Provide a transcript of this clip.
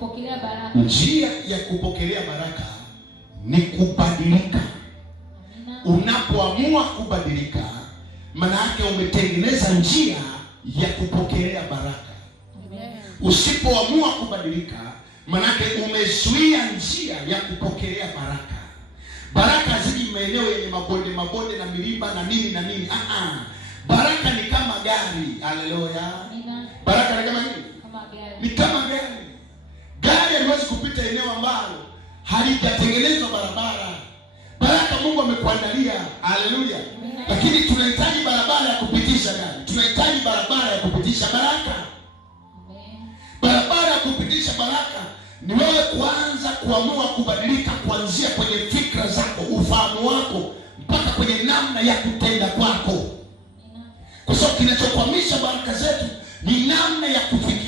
kupokelea baraka. Njia ya kupokelea baraka ni kubadilika. Unapoamua kubadilika, maana yake umetengeneza njia ya kupokelea baraka. Usipoamua kubadilika, maana yake umezuia njia ya kupokelea baraka. Baraka haziji maeneo yenye mabonde na milima na nini na nini. Baraka ni kama gari. Haleluya. Baraka ni kama nini? Kama gari. Ni kama gari. Gari haliwezi kupita eneo ambalo halijatengenezwa barabara. Baraka Mungu amekuandalia. Haleluya. Lakini tunahitaji barabara ya kupitisha gari. Tunahitaji barabara ya kupitisha baraka. Barabara ya kupitisha baraka ni wewe kuanza kuamua kubadilika kuanzia kwenye fikra zako, ufahamu wako, mpaka kwenye namna ya kutenda kwako. Kwa sababu kinachokwamisha baraka zetu ni namna ya kufikiri.